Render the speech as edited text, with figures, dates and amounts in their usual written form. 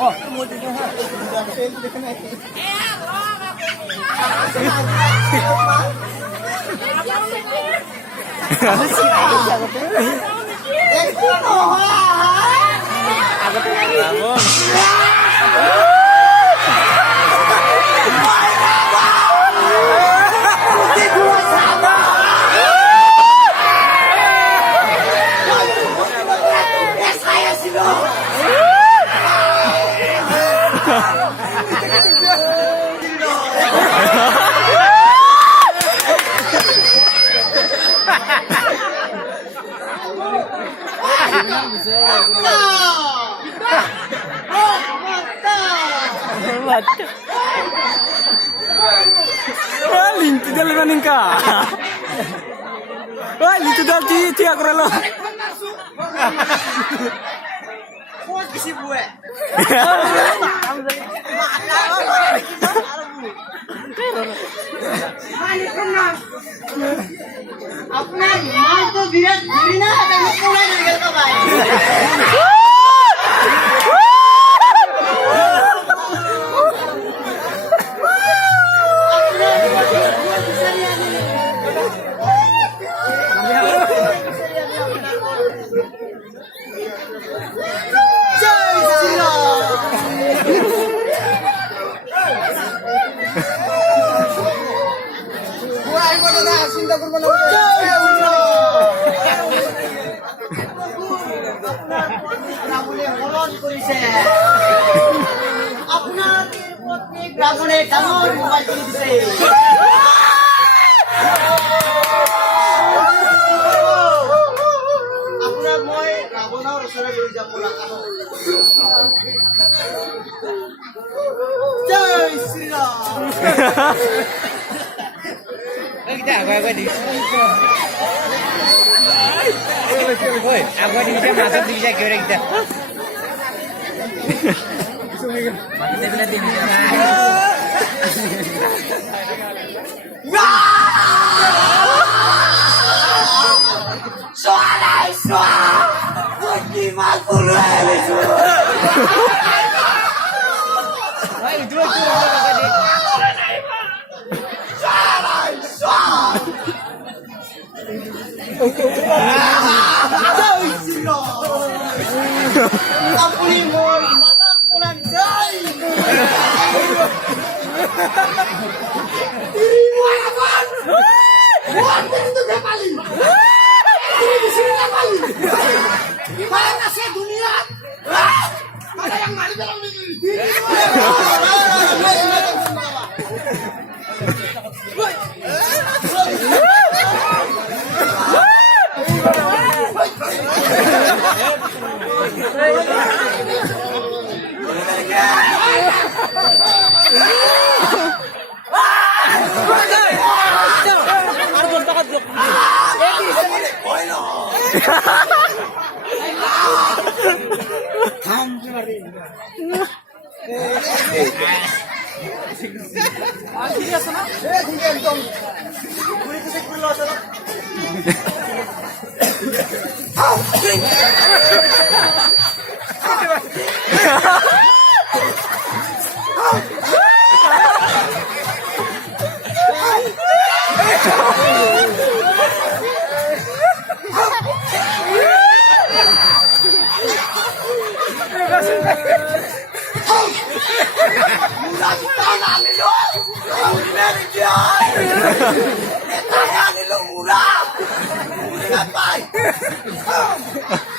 Oh, mo din ha. Lintu jalan running ka. Wah, lintu dah ti aku rela. Kuat kisi buat. अपना माल तो विराट गिरी ना तो पूरा निकल का भाई আপনার পত্নী গ্রামে কেমন মোবাইল কিনে দিছে আপনার মই রাবণের ওচরে লৈ যাব লাগানো জয় Shriram Kita agak di. Woi, agak di kita masuk di kita kira kita. Kita bila tim. Suara suara, pergi makul lagi. Woi, dua tadi. Ampuni mohon mata pulang jai. Buat itu dia paling. Ini di sini dia paling. Gimana nasib dunia? Ada yang mati dalam ini. Murah, murah, murah,